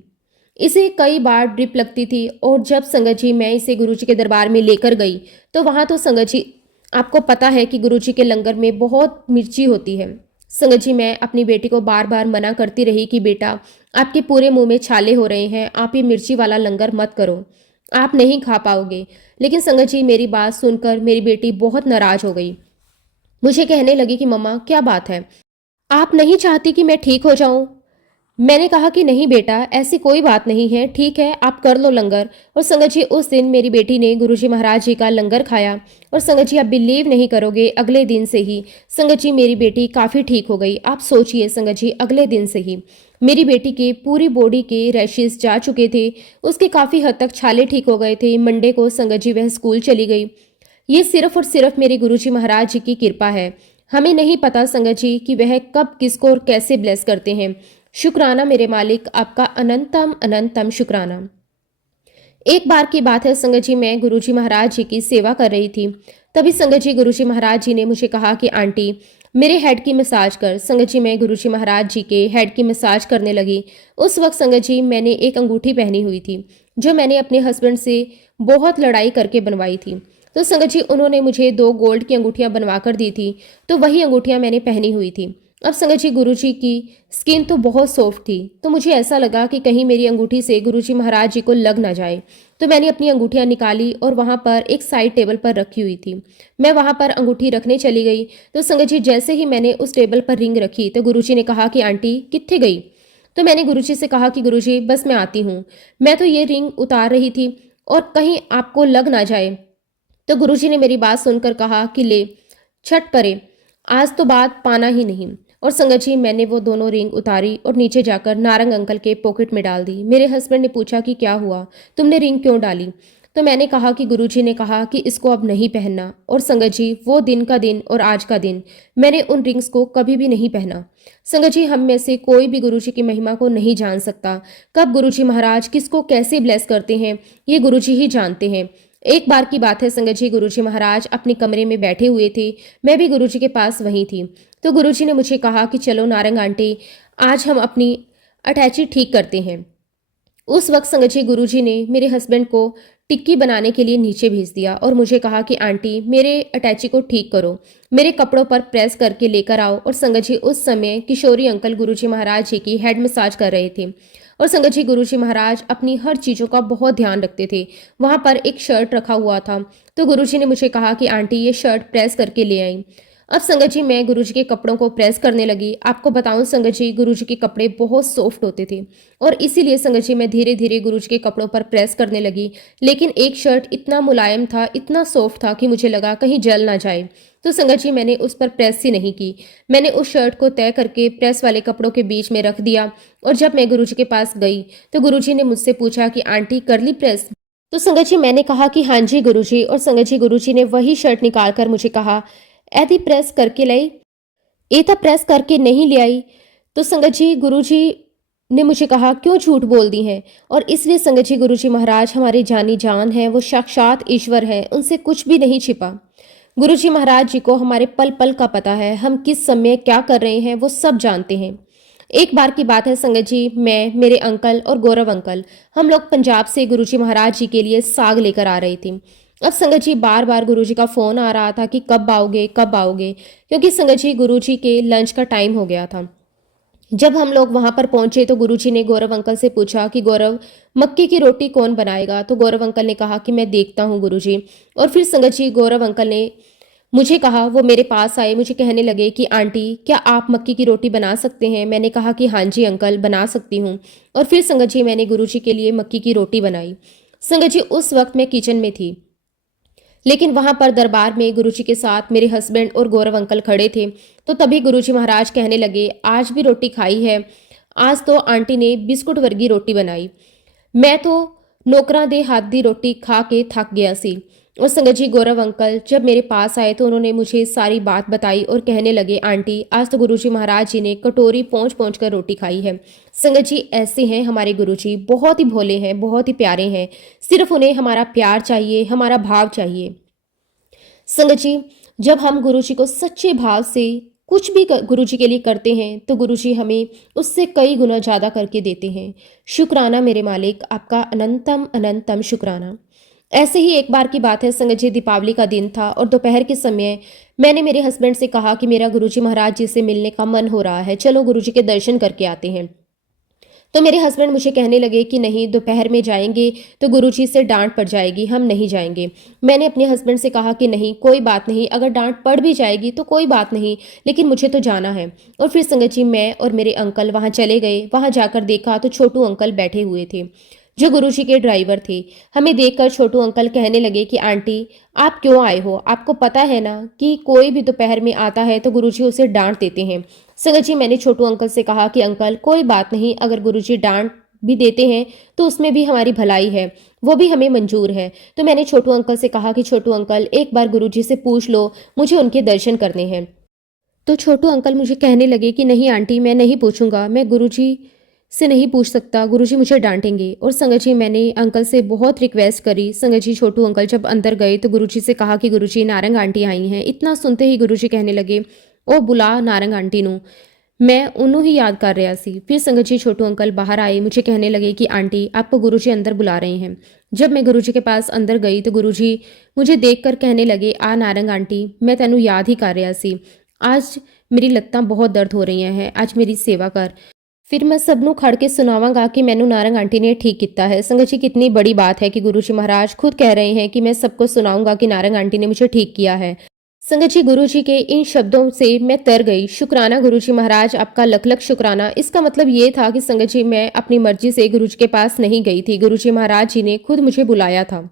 इसे कई बार ड्रिप लगती थी। और जब संगत जी मैं इसे गुरुजी के दरबार में लेकर गई तो वहाँ तो संगत जी आपको पता है कि गुरुजी के लंगर में बहुत मिर्ची होती है। संगत जी मैं अपनी बेटी को बार बार मना करती रही कि बेटा, आपके पूरे मुंह में छाले हो रहे हैं, आप ये मिर्ची वाला लंगर मत करो, आप नहीं खा पाओगे। लेकिन संगत जी मेरी बात सुनकर मेरी बेटी बहुत नाराज हो गई। मुझे कहने लगी कि मम्मा क्या बात है, आप नहीं चाहती कि मैं ठीक हो जाऊं? मैंने कहा कि नहीं बेटा, ऐसी कोई बात नहीं है, ठीक है आप कर लो लंगर। और संगत जी उस दिन मेरी बेटी ने गुरुजी महाराज जी का लंगर खाया और संगत जी आप बिलीव नहीं करोगे, अगले दिन से ही संगत जी मेरी बेटी काफ़ी ठीक हो गई। आप सोचिए संगत जी, अगले दिन से ही मेरी बेटी के पूरी बॉडी के रैशेस जा चुके थे, उसके काफ़ी हद तक छाले ठीक हो गए थे। मंडे को संगत जी वह स्कूल चली गई। ये सिर्फ और सिर्फ मेरे गुरुजी महाराज जी की कृपा है। हमें नहीं पता संगत जी कि वह कब किसको और कैसे ब्लेस करते हैं। शुक्राना मेरे मालिक, आपका अनंतम अनंतम शुक्राना। एक बार की बात है संगत जी, मैं गुरुजी महाराज जी की सेवा कर रही थी। तभी संगत जी गुरुजी महाराज जी ने मुझे कहा कि आंटी मेरे हेड की मसाज कर। संगत जी मैं गुरुजी महाराज जी के हेड की मसाज करने लगी। उस वक्त संगत जी मैंने एक अंगूठी पहनी हुई थी जो मैंने अपने हस्बैंड से बहुत लड़ाई करके बनवाई थी। तो संगत जी उन्होंने मुझे 2 गोल्ड की अंगूठियां बनवा कर दी थी, तो वही अंगूठियां मैंने पहनी हुई थी। अब संगत जी गुरुजी की स्किन तो बहुत सॉफ्ट थी, तो मुझे ऐसा लगा कि कहीं मेरी अंगूठी से गुरुजी महाराज जी को लग ना जाए। तो मैंने अपनी अंगूठियां निकाली और वहां पर एक साइड टेबल पर रखी हुई थी। मैं वहां पर अंगूठी रखने चली गई, तो संगत जी जैसे ही मैंने उस टेबल पर रिंग रखी तो गुरुजी ने कहा कि आंटी कित्थे गई। तो मैंने गुरुजी से कहा कि गुरुजी बस मैं आती हूँ। मैं तो ये रिंग उतार रही थी और कहीं आपको लग ना जाए। तो गुरुजी ने मेरी बात सुनकर कहा कि ले छठ परे, आज तो बात पाना ही नहीं। और संगत जी मैंने वो दोनों रिंग उतारी और नीचे जाकर नारंग अंकल के पॉकेट में डाल दी। मेरे हस्बैंड ने पूछा कि क्या हुआ, तुमने रिंग क्यों डाली। तो मैंने कहा कि गुरुजी ने कहा कि इसको अब नहीं पहनना। और संगत जी वो दिन का दिन और आज का दिन मैंने उन रिंग्स को कभी भी नहीं पहना। संगत जी हम में से कोई भी गुरुजी की महिमा को नहीं जान सकता। कब गुरुजी महाराज किसको कैसे ब्लेस करते हैं ये गुरुजी ही जानते हैं। एक बार की बात है संगत जी, गुरुजी महाराज अपने कमरे में बैठे हुए थे, मैं भी गुरुजी के पास वहीं थी। तो गुरुजी ने मुझे कहा कि चलो नारंग आंटी, आज हम अपनी अटैची ठीक करते हैं। उस वक्त संगत जी गुरुजी ने मेरे हस्बैंड को टिक्की बनाने के लिए नीचे भेज दिया और मुझे कहा कि आंटी मेरे अटैची को ठीक करो, मेरे कपड़ों पर प्रेस करके लेकर आओ। और संगत जी उस समय किशोरी अंकल गुरुजी महाराज जी की हेड मसाज कर रहे थे। और संगत जी गुरुजी महाराज अपनी हर चीज़ों का बहुत ध्यान रखते थे। वहाँ पर एक शर्ट रखा हुआ था, तो गुरुजी ने मुझे कहा कि आंटी ये शर्ट प्रेस करके ले आई। अब संगत जी मैं गुरुजी के कपड़ों को प्रेस करने लगी। आपको बताऊं संगत जी गुरुजी के कपड़े बहुत सॉफ्ट होते थे और इसीलिए संगत जी मैं धीरे धीरे गुरुजी के कपड़ों पर प्रेस करने लगी। लेकिन एक शर्ट इतना मुलायम था, इतना सॉफ्ट था कि मुझे लगा कहीं जल ना जाए। तो संगत जी मैंने उस पर प्रेस ही नहीं की। मैंने उस शर्ट को तय करके प्रेस वाले कपड़ों के बीच में रख दिया। और जब मैं गुरुजी के पास गई तो गुरुजी ने मुझसे पूछा कि आंटी कर ली प्रेस। तो संगत जी मैंने कहा कि हाँ जी गुरुजी। और संगत जी गुरुजी ने वही शर्ट निकाल कर मुझे कहा, ऐदी प्रेस करके लाई, ये तो प्रेस करके नहीं ले आई। तो संगत जी गुरुजी ने मुझे कहा क्यों झूठ बोल दी है। और इसलिए संगत जी गुरुजी महाराज हमारी जानी जान है, वो साक्षात ईश्वर है, उनसे कुछ भी नहीं छिपा। गुरुजी महाराज जी को हमारे पल पल का पता है, हम किस समय क्या कर रहे हैं वो सब जानते हैं। एक बार की बात है संगत जी, मैं, मेरे अंकल और गौरव अंकल, हम लोग पंजाब से गुरुजी महाराज जी के लिए साग लेकर आ रही थी। अब संगत जी बार बार गुरुजी का फोन आ रहा था कि कब आओगे कब आओगे, क्योंकि संगत जी गुरुजी के लंच का टाइम हो गया था। जब हम लोग वहां पर पहुंचे तो गुरुजी ने गौरव अंकल से पूछा कि गौरव मक्की की रोटी कौन बनाएगा। तो गौरव अंकल ने कहा कि मैं देखता हूँ गुरुजी। और फिर संगत जी गौरव अंकल ने मुझे कहा, वो मेरे पास आए, मुझे कहने लगे कि आंटी क्या आप मक्की की रोटी बना सकते हैं। मैंने कहा कि हाँ जी अंकल बना सकती हूँ। और फिर संगत जी मैंने गुरुजी के लिए मक्की की रोटी बनाई। संगत जी उस वक्त मैं किचन में थी, लेकिन वहां पर दरबार में गुरुजी के साथ मेरे हस्बैंड और गौरव अंकल खड़े थे। तो तभी गुरुजी महाराज कहने लगे, आज भी रोटी खाई है, आज तो आंटी ने बिस्कुट वर्गी रोटी बनाई। मैं तो नौकरां दे हाथ दी रोटी खा के थक गया सी। और संगत जी गौरव अंकल जब मेरे पास आए तो उन्होंने मुझे सारी बात बताई और कहने लगे, आंटी आज तो गुरुजी महाराज जी ने कटोरी पहुंच पहुंच कर रोटी खाई है। संगत जी ऐसे हैं हमारे गुरुजी, बहुत ही भोले हैं, बहुत ही प्यारे हैं, सिर्फ उन्हें हमारा प्यार चाहिए, हमारा भाव चाहिए। संगत जी जब हम गुरुजी को सच्चे भाव से कुछ भी गुरुजी के लिए करते हैं तो गुरुजी हमें उससे कई गुना ज़्यादा करके देते हैं। शुक्राना मेरे मालिक, आपका अनंतम अनंतम शुक्राना। ऐसे ही एक बार की बात है संगत जी, दीपावली का दिन था और दोपहर के समय मैंने मेरे हस्बैंड से कहा कि मेरा गुरुजी महाराज जी से मिलने का मन हो रहा है, चलो गुरुजी के दर्शन करके आते हैं। तो मेरे हस्बैंड मुझे कहने लगे कि नहीं, दोपहर में जाएंगे तो गुरुजी से डांट पड़ जाएगी, हम नहीं जाएंगे। मैंने अपने हस्बैंड से कहा कि नहीं, कोई बात नहीं, अगर डांट पड़ भी जाएगी तो कोई बात नहीं, लेकिन मुझे तो जाना है। और फिर संगत जी, मैं और मेरे अंकल वहाँ चले गए। वहाँ जाकर देखा तो छोटू अंकल बैठे हुए थे, जो गुरुजी के ड्राइवर थे। हमें देखकर छोटू अंकल कहने लगे कि आंटी, आप क्यों आए हो? आपको पता है ना कि कोई भी दोपहर में आता है तो गुरुजी उसे डांट देते हैं। संगत जी, मैंने छोटू अंकल से कहा कि अंकल, कोई बात नहीं, अगर गुरुजी डांट भी देते हैं तो उसमें भी हमारी भलाई है, वो भी हमें मंजूर है। तो मैंने छोटू अंकल से कहा कि छोटू अंकल, एक बार गुरुजी से पूछ लो, मुझे उनके दर्शन करने हैं। तो छोटू अंकल मुझे कहने लगे कि नहीं आंटी, मैं नहीं पूछूंगा, मैं गुरुजी से नहीं पूछ सकता, गुरुजी मुझे डांटेंगे। और संगत जी, मैंने अंकल से बहुत रिक्वेस्ट करी। संगत जी, छोटू अंकल जब अंदर गए तो गुरुजी से कहा कि गुरुजी, नारंग आंटी आई हैं। इतना सुनते ही गुरुजी कहने लगे, ओ बुला नारंग आंटी नू। मैं उन्हों ही याद कर रहा सी। फिर संगत जी, छोटू अंकल बाहर आए, मुझे कहने लगे कि आंटी, आपको गुरुजी अंदर बुला रहे हैं। जब मैं गुरुजी के पास अंदर गई तो गुरुजी मुझे देखकर कहने लगे, आ नारंग आंटी, मैं तेनू याद ही कर रहा सी। आज मेरी लत्तां बहुत दर्द हो रही हैं, आज मेरी सेवा कर। फिर मैं सबनों खड़ के सुनावांगा कि मैनू नारंग आंटी ने ठीक किया है। संगत जी, कितनी बड़ी बात है कि गुरुजी महाराज खुद कह रहे हैं कि मैं सबको सुनाऊंगा कि नारंग आंटी ने मुझे ठीक किया है। संगत जी, गुरुजी के इन शब्दों से मैं तर गई। शुक्राना गुरुजी महाराज, आपका लख लख शुक्राना। इसका मतलब ये था कि संगत जी, मैं अपनी मर्जी से गुरुजी के पास नहीं गई थी, गुरुजी महाराज जी ने खुद मुझे बुलाया था।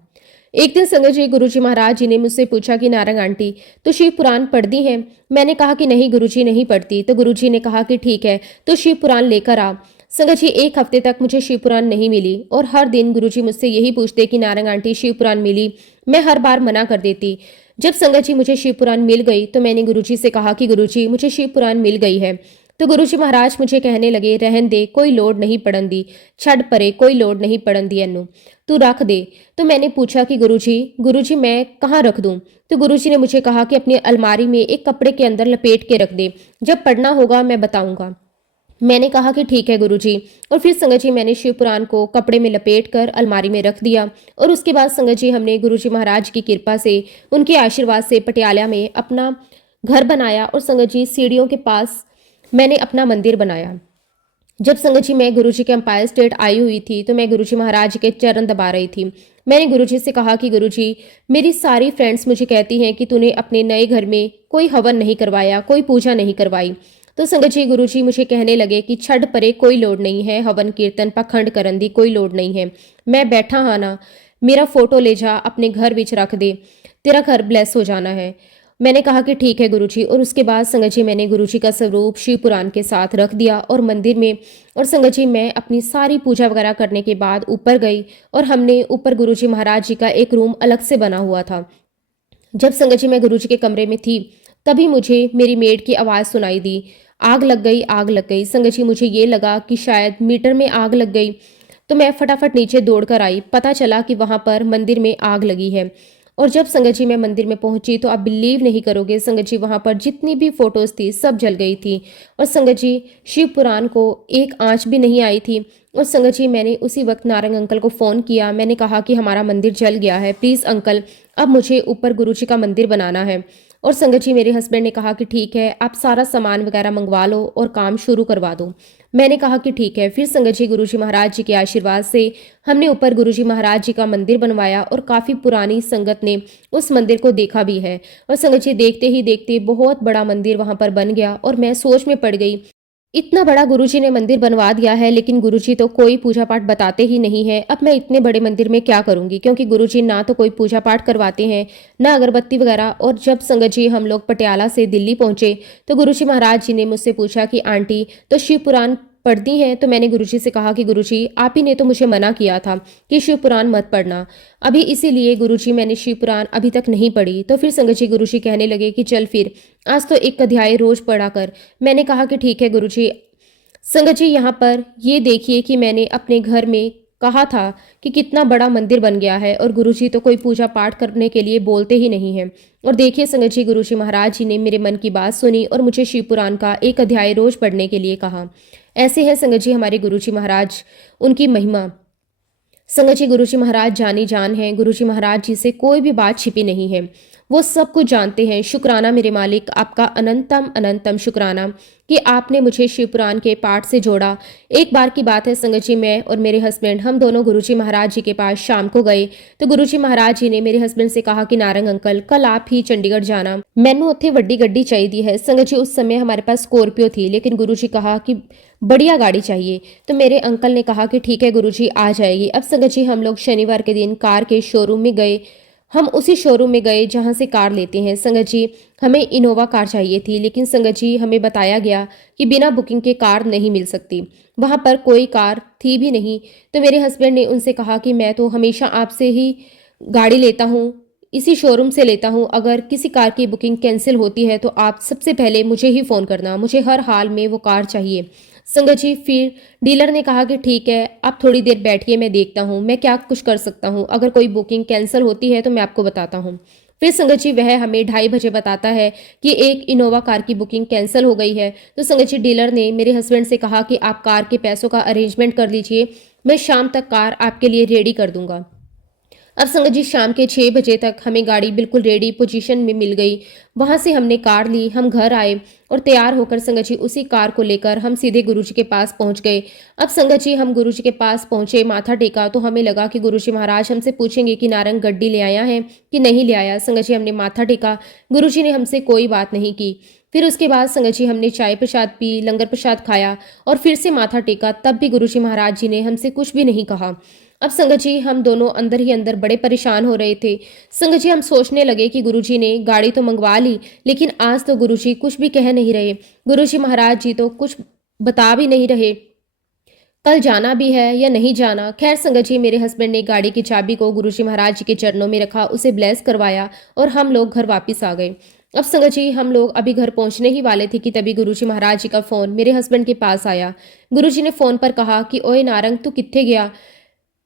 एक दिन संगत जी, गुरुजी महाराज जी ने मुझसे पूछा कि नारंग आंटी, तो शिव पुराण पढ़ती हैं? मैंने कहा कि नहीं गुरुजी, नहीं पढ़ती। तो गुरुजी ने कहा कि ठीक है, तो शिव पुराण लेकर आ। संगत जी, एक हफ्ते तक मुझे शिव पुराण नहीं मिली और हर दिन गुरुजी मुझसे यही पूछते कि नारंग आंटी, शिव पुराण मिली? मैं हर बार मना कर देती। जब संगत जी मुझे शिव पुराण मिल गई तो मैंने गुरुजी से कहा कि गुरुजी, मुझे शिव पुराण मिल गई है। तो गुरुजी महाराज मुझे कहने लगे, रहन दे, कोई लोड़ नहीं पड़न दी, छड़ परे, कोई लोड़ नहीं पड़न दी एनू, तू रख दे। तो मैंने पूछा कि गुरुजी मैं कहाँ रख दूं? तो गुरुजी ने मुझे कहा कि अपनी अलमारी में एक कपड़े के अंदर लपेट के रख दे, जब पढ़ना होगा मैं बताऊंगा। मैंने कहा कि ठीक है गुरुजी। और फिर संगत जी, मैंने शिव पुराण को कपड़े में लपेट कर अलमारी में रख दिया। और उसके बाद संगत जी, हमने गुरुजी महाराज की कृपा से, उनके आशीर्वाद से पटियाला में अपना घर बनाया। और संगत जी, सीढ़ियों के पास मैंने अपना मंदिर बनाया। जब संगत जी, मैं गुरुजी के एम्पायर स्टेट आई हुई थी तो मैं गुरुजी महाराज के चरण दबा रही थी। मैंने गुरुजी से कहा कि गुरुजी, मेरी सारी फ्रेंड्स मुझे कहती हैं कि तूने अपने नए घर में कोई हवन नहीं करवाया, कोई पूजा नहीं करवाई। तो संगत जी, गुरुजी मुझे कहने लगे कि छड़ परे, कोई लोड़ नहीं है, हवन कीर्तन पखंड करन दी कोई लोड़ नहीं है। मैं बैठा हाँ ना, मेरा फोटो ले जा, अपने घर विच रख दे, तेरा घर ब्लेस हो जाना है। मैंने कहा कि ठीक है गुरुजी। और उसके बाद संगत जी, मैंने गुरुजी का स्वरूप शिव पुराण के साथ रख दिया और मंदिर में। और संगत जी, मैं अपनी सारी पूजा वगैरह करने के बाद ऊपर गई और हमने ऊपर गुरुजी महाराज जी का एक रूम अलग से बना हुआ था। जब संगत जी, मैं गुरुजी के कमरे में थी तभी मुझे मेरी मेड की आवाज़ सुनाई दी, आग लग गई, आग लग गई। संगत जी, मुझे ये लगा कि शायद मीटर में आग लग गई, तो मैं फटाफट नीचे दौड़कर आई। पता चला कि वहां पर मंदिर में आग लगी है। और जब संगत जी मैं मंदिर में पहुंची तो आप बिलीव नहीं करोगे संगत जी, वहां पर जितनी भी फोटोज थी सब जल गई थी। और संगत जी, शिव पुराण को एक आंच भी नहीं आई थी। और संगत जी, मैंने उसी वक्त नारंग अंकल को फ़ोन किया। मैंने कहा कि हमारा मंदिर जल गया है, प्लीज़ अंकल, अब मुझे ऊपर गुरुजी का मंदिर बनाना है। और संगत जी, मेरे हस्बैंड ने कहा कि ठीक है, आप सारा सामान वगैरह मंगवा लो और काम शुरू करवा दो। मैंने कहा कि ठीक है। फिर संगत जी, गुरुजी महाराज जी के आशीर्वाद से हमने ऊपर गुरुजी महाराज जी का मंदिर बनवाया और काफ़ी पुरानी संगत ने उस मंदिर को देखा भी है। और संगत जी, देखते ही देखते बहुत बड़ा मंदिर वहां पर बन गया और मैं सोच में पड़ गई, इतना बड़ा गुरुजी ने मंदिर बनवा दिया है लेकिन गुरुजी तो कोई पूजा पाठ बताते ही नहीं है। अब मैं इतने बड़े मंदिर में क्या करूंगी, क्योंकि गुरुजी ना तो कोई पूजा पाठ करवाते हैं, ना अगरबत्ती वगैरह। और जब संगत जी हम लोग पटियाला से दिल्ली पहुंचे तो गुरुजी महाराज जी ने मुझसे पूछा कि आंटी, तो शिव पुराण पढ़ती हैं? तो मैंने गुरुजी से कहा कि गुरुजी, आप ही ने तो मुझे मना किया था कि शिव पुराण मत पढ़ना, अभी इसीलिए गुरुजी मैंने शिव पुराण अभी तक नहीं पढ़ी। तो फिर संगत जी, गुरुजी कहने लगे कि चल फिर आज तो एक अध्याय रोज पढ़ा कर। मैंने कहा कि ठीक है गुरुजी। संगत जी, यहाँ पर ये देखिए कि मैंने अपने घर में कहा था कि कितना बड़ा मंदिर बन गया है और गुरुजी तो कोई पूजा पाठ करने के लिए बोलते ही नहीं हैं। और देखिए संगत जी, गुरुजी महाराज जी ने मेरे मन की बात सुनी और मुझे शिव पुराण का एक अध्याय रोज पढ़ने के लिए कहा। ऐसे है संगत जी हमारे गुरुजी महाराज, उनकी महिमा। संगत जी, गुरुजी महाराज जानी जान है, गुरुजी महाराज जी से कोई भी बात छिपी नहीं है। वो सब कुछ जानते हैं। शुक्राना मेरे मालिक, आपका अनंतम अनंतम शुक्राना कि आपने मुझे शिवपुराण के पाठ से जोड़ा। एक बार की बात है संगत जी, मैं और मेरे हस्बैंड हम दोनों गुरुजी महाराज जी के पास शाम को गए तो गुरुजी महाराज जी ने मेरे हस्बैंड से कहा कि नारंग अंकल कल आप ही चंडीगढ़ जाना, मैनू उत्थे वड्डी गड्डी चाहिए है। संगत जी उस समय हमारे पास स्कॉर्पियो थी, लेकिन गुरुजी कहा कि बढ़िया गाड़ी चाहिए। तो मेरे अंकल ने कहा कि ठीक है गुरुजी, आ जाएगी। अब संगत जी हम लोग शनिवार के दिन कार के शोरूम में गए। हम उसी शोरूम में गए जहां से कार लेते हैं। संगत जी हमें इनोवा कार चाहिए थी, लेकिन संगत जी हमें बताया गया कि बिना बुकिंग के कार नहीं मिल सकती। वहां पर कोई कार थी भी नहीं। तो मेरे हस्बैंड ने उनसे कहा कि मैं तो हमेशा आपसे ही गाड़ी लेता हूँ, इसी शोरूम से लेता हूँ। अगर किसी कार की बुकिंग कैंसिल होती है तो आप सबसे पहले मुझे ही फ़ोन करना, मुझे हर हाल में वो कार चाहिए। संगत जी फिर डीलर ने कहा कि ठीक है, आप थोड़ी देर बैठिए, मैं देखता हूँ मैं क्या कुछ कर सकता हूँ। अगर कोई बुकिंग कैंसिल होती है तो मैं आपको बताता हूँ। फिर संगत जी वह हमें 2:30 बताता है कि एक इनोवा कार की बुकिंग कैंसिल हो गई है। तो संगत जी डीलर ने मेरे हस्बैंड से कहा कि आप कार के पैसों का अरेंजमेंट कर लीजिए, मैं शाम तक कार आपके लिए रेडी कर दूंगा। अब संगत जी शाम के 6 बजे तक हमें गाड़ी बिल्कुल रेडी पोजीशन में मिल गई। वहां से हमने कार ली, हम घर आए और तैयार होकर संगत जी उसी कार को लेकर हम सीधे गुरुजी के पास पहुंच गए। अब संगत जी हम गुरुजी के पास पहुंचे, माथा टेका तो हमें लगा कि गुरुजी महाराज हमसे पूछेंगे कि नारंग गड्डी ले आया है कि नहीं ले आया। संगत जी हमने माथा टेका, गुरुजी ने हमसे कोई बात नहीं की। फिर उसके बाद संगत जी हमने चाय प्रसाद पी, लंगर प्रसाद खाया और फिर से माथा टेका, तब भी गुरुजी महाराज जी ने हमसे कुछ भी नहीं कहा। अब संगत जी हम दोनों अंदर ही अंदर बड़े परेशान हो रहे थे। संगत जी हम सोचने लगे कि गुरुजी ने गाड़ी तो मंगवा ली, लेकिन आज तो गुरुजी कुछ भी कह नहीं रहे, गुरुजी महाराज जी तो कुछ बता भी नहीं रहे, कल जाना भी है या नहीं जाना। खैर संगत जी मेरे हस्बैंड ने गाड़ी की चाबी को गुरुजी महाराज जी के चरणों में रखा, उसे ब्लेस करवाया और हम लोग घर वापस आ गए। अब संगत जी हम लोग अभी घर पहुंचने ही वाले थे कि तभी गुरुजी महाराज जी का फोन मेरे हस्बैंड के पास आया। गुरुजी ने फोन पर कहा कि ओए नारंग तू कित्थे गया।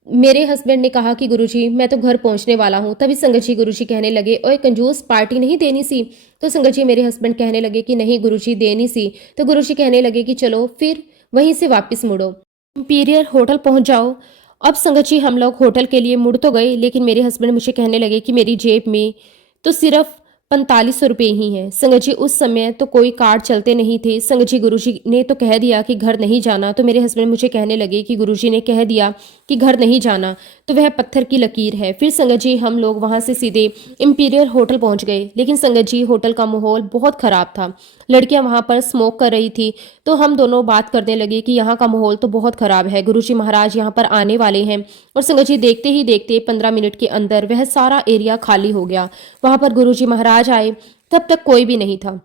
मेरे हस्बैंड ने कहा कि गुरुजी मैं तो घर पहुंचने वाला हूं। तभी संगत जी गुरुजी कहने लगे ओए कंजूस, पार्टी नहीं देनी सी। तो संगत जी मेरे हस्बैंड कहने लगे कि नहीं गुरुजी देनी सी। तो गुरुजी कहने लगे कि चलो फिर वहीं से वापस मुड़ो, इंपीरियल होटल पहुंच जाओ। अब संगत जी हम लोग होटल के लिए मुड़ तो गए, लेकिन मेरे हस्बैंड मुझे कहने लगे कि मेरी जेब में तो सिर्फ 4500 रुपये ही हैं। संगत जी उस समय तो कोई कार्ड चलते नहीं थे। संगत जी गुरुजी ने तो कह दिया कि घर नहीं जाना, तो मेरे हस्बैंड मुझे कहने लगे कि गुरुजी ने कह दिया कि घर नहीं जाना तो वह पत्थर की लकीर है। फिर संगत जी हम लोग वहां से सीधे इंपीरियल होटल पहुंच गए, लेकिन संगत जी होटल का माहौल बहुत खराब था। लड़कियां वहां पर स्मोक कर रही थी, तो हम दोनों बात करने लगे कि यहाँ का माहौल तो बहुत खराब है, गुरुजी महाराज यहाँ पर आने वाले हैं। और संगत जी देखते ही देखते 15 मिनट के अंदर वह सारा एरिया खाली हो गया। वहां पर गुरुजी महाराज आए, तब तक कोई भी नहीं था।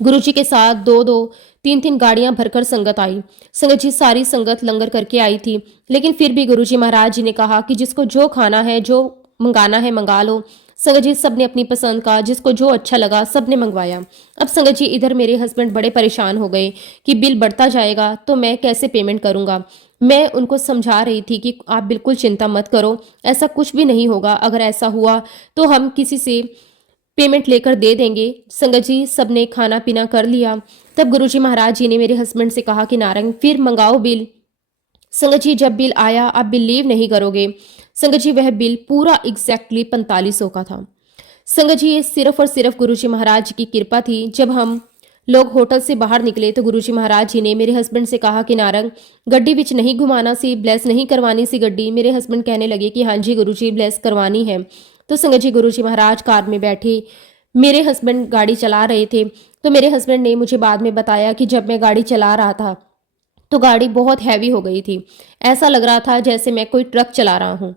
गुरुजी के साथ दो दो तीन तीन गाड़ियां भरकर संगत आई। संगत जी सारी संगत लंगर करके आई थी, लेकिन फिर भी गुरुजी महाराज जी ने कहा कि जिसको जो खाना है, जो मंगाना है मंगा लो। संगत जी सबने अपनी पसंद का, जिसको जो अच्छा लगा सबने मंगवाया। अब संगत जी इधर मेरे हस्बैंड बड़े परेशान हो गए कि बिल बढ़ता जाएगा तो मैं कैसे पेमेंट करूंगा। मैं उनको समझा रही थी कि आप बिल्कुल चिंता मत करो, ऐसा कुछ भी नहीं होगा, अगर ऐसा हुआ तो हम किसी से पेमेंट लेकर दे देंगे। संगत जी सबने खाना पीना कर लिया। तब गुरुजी महाराज जी ने मेरे हस्बैंड से कहा कि नारंग फिर मंगाओ बिल। संगत जी जब बिल आया, आप बिलीव नहीं करोगे संगत जी, वह बिल पूरा एग्जैक्टली 4500 का था। संगत जी ये सिर्फ और सिर्फ गुरुजी महाराज जी की कृपा थी। जब हम लोग होटल से बाहर निकले तो गुरुजी महाराज जी ने मेरे हस्बैंड से कहा कि नारंग गड्डी विच नहीं घुमाना सी, ब्लेस नहीं करवानी सी गड्डी। मेरे हस्बैंड कहने लगे कि हाँ जी गुरुजी ब्लेस करवानी है। तो संगत जी गुरुजी महाराज कार में बैठे, मेरे हस्बैंड गाड़ी चला रहे थे। तो मेरे हस्बैंड ने मुझे बाद में बताया कि जब मैं गाड़ी चला रहा था तो गाड़ी बहुत हैवी हो गई थी, ऐसा लग रहा था जैसे मैं कोई ट्रक चला रहा हूँ।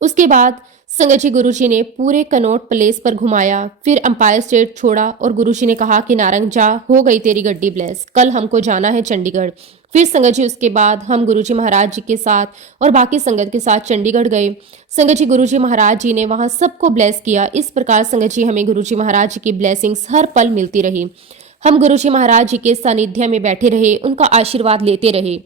उसके बाद संगत जी गुरुजी ने पूरे कनॉट प्लेस पर घुमाया, फिर अंपायर स्टेट छोड़ा और गुरुजी ने कहा कि नारंग जा, हो गई तेरी गड्डी ब्लेस, कल हमको जाना है चंडीगढ़। फिर संगत जी उसके बाद हम गुरुजी महाराज जी के साथ और बाकी संगत के साथ चंडीगढ़ गए। संगत जी गुरुजी महाराज जी ने वहां सबको ब्लेस किया। इस प्रकार संगत जी हमें गुरुजी महाराज जी की ब्लेसिंग्स हर पल मिलती रही। हम गुरुजी महाराज जी के सानिध्य में बैठे रहे, उनका आशीर्वाद लेते रहे।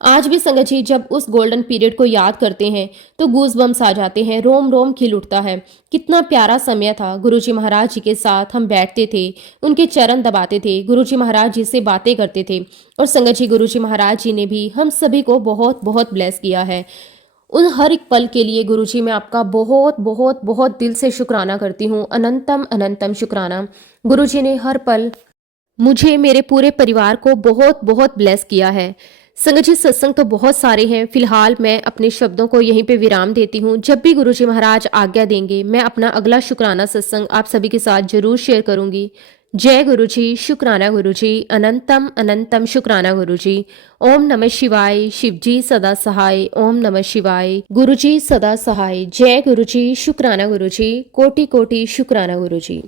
आज भी संगत जी जब उस गोल्डन पीरियड को याद करते हैं तो गूज बम्स आ जाते हैं, रोम रोम खिल उठता है। कितना प्यारा समय था। गुरुजी महाराज जी के साथ हम बैठते थे, उनके चरण दबाते थे, गुरुजी महाराज जी से बातें करते थे। और संगत जी गुरुजी महाराज जी ने भी हम सभी को बहुत बहुत ब्लेस किया है। उन हर एक पल के लिए गुरुजी मैं आपका बहुत बहुत बहुत दिल से शुक्राना करती हूँ। अनंतम अनंतम शुक्राना। गुरुजी ने हर पल मुझे मेरे पूरे परिवार को बहुत बहुत ब्लेस किया है। संगत जी, सत्संग तो बहुत सारे हैं, फिलहाल मैं अपने शब्दों को यहीं पे विराम देती हूँ। जब भी गुरुजी महाराज आज्ञा देंगे मैं अपना अगला शुक्राना सत्संग आप सभी के साथ जरूर शेयर करूंगी। जय गुरुजी, शुक्राना गुरुजी, अनंतम अनंतम शुक्राना गुरुजी। ओम नमः शिवाय। शिवजी सदा सहाय। ओम नमः शिवाय। गुरुजी सदा सहाय। जय गुरुजी, शुक्राना गुरुजी, कोटि कोटि शुक्राना गुरुजी।